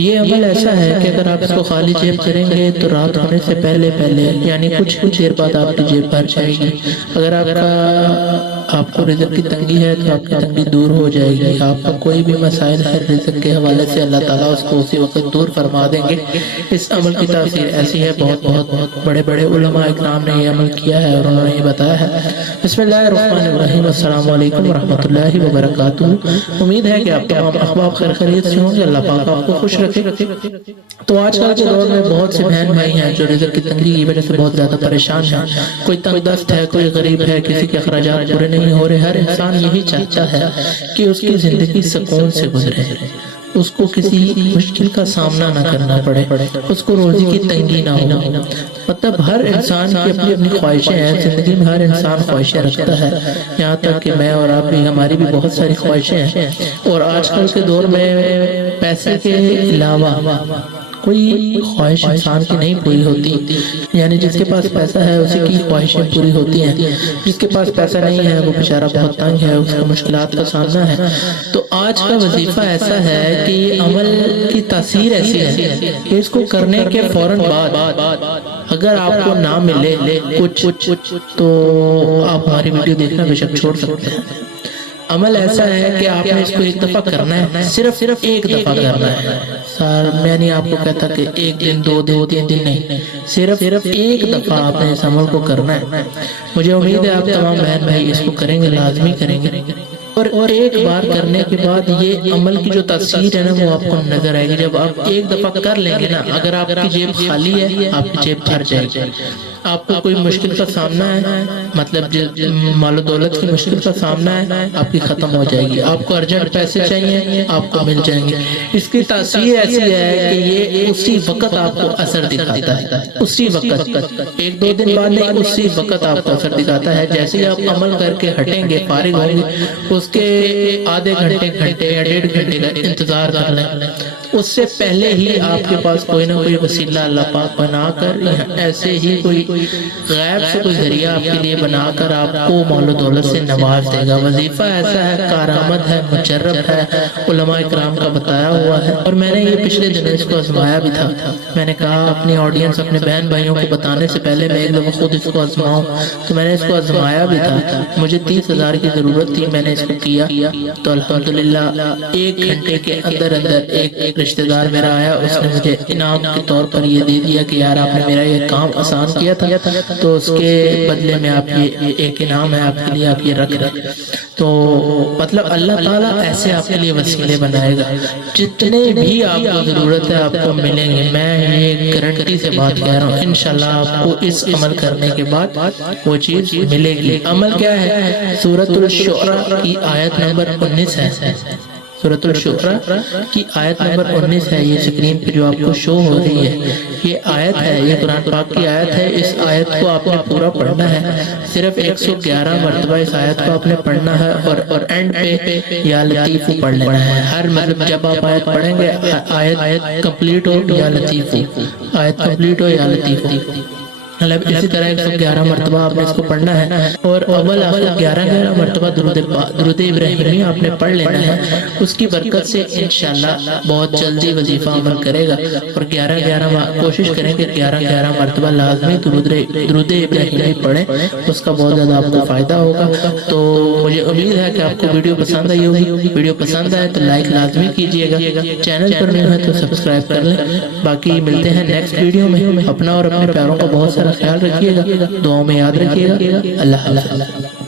یہ عمل ایسا ہے کہ اگر آپ اس کو خالی جیب کریں گے تو رات ہونے سے پہلے یعنی کچھ دیر بعد آپ کی جیب بھر جائے گی۔ اگر آپ کو رزق کی تنگی ہے تو آپ کی تنگی دور ہو جائے گی۔ آپ کا کوئی بھی مسائل ہے رزق کے حوالے سے اللہ تعالیٰ اس کو اسی وقت دور فرما دیں گے۔ اس عمل کی تاثیر ایسی ہے، بہت بڑے بڑے علماء اکرام نے یہ عمل کیا ہے اور انہوں نے یہ بتایا ہے۔ بسم اللہ الرحمن الرحیم، السلام علیکم ورحمۃ اللہ وبرکاتہ۔ امید ہے کہ آپ تمام احباب خیر خیریت سے ہوں گے، اللہ پاک آپ کو خوش رکھے۔ تو آج کل کے دور میں بہت سے بہن بھائی ہیں جو رزق کی تنگی کی وجہ سے بہت زیادہ پریشان ہیں۔ کوئی تنگ دست ہے، کوئی غریب ہے، کسی کے اخراجات پورے نہیں ہو رہے۔ ہر انسان یہی چاہتا ہے کہ اس کی زندگی سکون سے گزرے، اس کو کسی مشکل کا سامنا نہ کرنا پڑے، اس کو روزی کی تنگی نہ ہو۔ مطلب ہر انسان کی اپنی اپنی خواہشیں ہیں، زندگی میں ہر انسان خواہشیں رکھتا ہے، یہاں تک کہ میں اور آپ بھی، ہماری بھی بہت ساری خواہشیں ہیں۔ اور آج کل کے دور میں پیسے کے علاوہ کوئی خواہش انسان کی نہیں پوری ہوتی، یعنی جس کے پاس پیسہ ہے اسی کی خواہشیں پوری ہوتی ہیں، جس کے پاس پیسہ نہیں ہے وہ بیچارہ بہت تنگ ہے، اس کو مشکلات کا سامنا ہے۔ تو آج کا وظیفہ ایسا ہے کہ یہ عمل کی تاثیر ایسی ہے کہ اس کو کرنے کے فوراً بعد اگر آپ کو نہ ملے کچھ تو آپ ہماری ویڈیو دیکھنا بے شک چھوڑ سکتے ہیں۔ عمل ایسا ہے کہ آپ نے اس کو ایک دفعہ کرنا ہے، صرف ایک دفعہ کرنا ہے۔ میں نہیں آپ کو کہتا کہ ایک دن، 2 دن، 3 دن نہیں، صرف ایک دفعہ آپ نے اس عمل کو کرنا ہے۔ مجھے امید ہے آپ تمام بہن بھائی اس کو کریں گے، لازمی کریں گے، اور ایک بار کرنے کے بعد یہ عمل کی جو تاثیر ہے نا وہ آپ کو نظر آئے گی۔ جب آپ ایک دفعہ کر لیں گے نا، اگر آپ کی جیب خالی ہے آپ کی جیب بھر جائے گی۔ آپ کو کوئی مشکل کا سامنا ہے، مطلب مال و دولت کی مشکل کا سامنا ہے، آپ کی ختم ہو جائے گی۔ آپ کو ارجنٹ پیسے چاہیے، آپ کو مل جائیں گے۔ اس کی تاثیر ایسی ہے کہ یہ اسی وقت آپ کو اثر دکھاتا ہے، اسی وقت، 1-2 دن بعد نہیں، اسی وقت آپ کو اثر دکھاتا ہے۔ جیسے ہی آپ عمل کر کے ہٹیں گے، فارغ ہوں گے، اس کے آدھے گھنٹے یا 1.5 گھنٹے کا انتظار کر لیں، اس سے پہلے ہی آپ کے پاس کوئی نہ کوئی وسیلہ اللہ پاک بنا کر، ایسے ہی کوئی غیب سے کوئی ذریعہ آپ کے لیے بنا کر آپ کو مال و دولت سے نواز دے گا۔ وظیفہ ایسا ہے، کارآمد ہے، مجرب ہے، علماء اکرام کا بتایا ہوا ہے، اور میں نے یہ پچھلے دنوں اس کو آزمایا بھی تھا۔ میں نے کہا اپنی آڈینس، اپنے بہن بھائیوں کو بتانے سے پہلے میں ایک دفعہ خود اس کو آزماؤں، تو میں نے اس کو آزمایا بھی تھا۔ مجھے 30,000 کی ضرورت تھی، میں نے اس کو کیا تو الحمدللہ 1 گھنٹے کے اندر ایک رشتہ دار میرا آیا، اس نے مجھے انعام کے طور پر یہ دے دیا کہ یار آپ نے میرا یہ کام آسان کیا تھا، تو اس کے بدلے میں آپ یہ ایک انعام ہے آپ کے لیے، آپ یہ رکھ رہے۔ تو مطلب اللہ تعالیٰ ایسے آپ کے لیے وسیلے بنائے گا، جتنے بھی آپ کو ضرورت ہے آپ کو ملیں گے۔ میں یہ گارنٹی سے بات کہہ رہا ہوں، انشاءاللہ آپ کو اس عمل کرنے کے بعد وہ چیز ملے گی۔ عمل کیا ہے؟ سورۃ الشعراء کی آیت نمبر 19 ہے، سورۃ الشعراء کی آیت نمبر 19 ہے، یہ سکرین پہ جو آپ کو شو ہو رہی ہے یہ آیت ہے، یہ قرآن پاک کی آیت ہے۔ اس آیت کو آپ نے پورا پڑھنا ہے، صرف 111 مرتبہ اس آیت کو آپ نے پڑھنا ہے، اور اینڈ پہ یا لطیف پڑھ لینا ہے۔ ہر مطلب جب آپ آیت پڑھیں گے، آیت کمپلیٹ ہو یا لطیف ہو، آیت کمپلیٹ ہو یا لطیف ہو، مطلب اسی طرح 111 مرتبہ آپ نے اس کو پڑھنا ہے، اور اول آخر 11 مرتبہ درود ابراہیمی آپ نے پڑھ لینا ہے۔ اس کی برکت سے انشاءاللہ بہت جلدی وظیفہ عمل کرے گا، اور 11 کوشش کریں کہ 11 مرتبہ لازمی درود ابراہیمی پڑھیں، اس کا بہت زیادہ آپ کو فائدہ ہوگا۔ تو مجھے امید ہے کہ آپ کو ویڈیو پسند آئی ہوگی۔ ویڈیو پسند آئے تو لائک لازمی کیجیے گا، چینل پر نہیں ہے تو سبسکرائب کر لیں۔ باقی ملتے ہیں نیکسٹ ویڈیو میں، اپنا اور اپنے پیاروں کا بہت سارا خیال رکھیے گا، دعاؤں میں یاد رکھیے گا۔ اللہ حافظ۔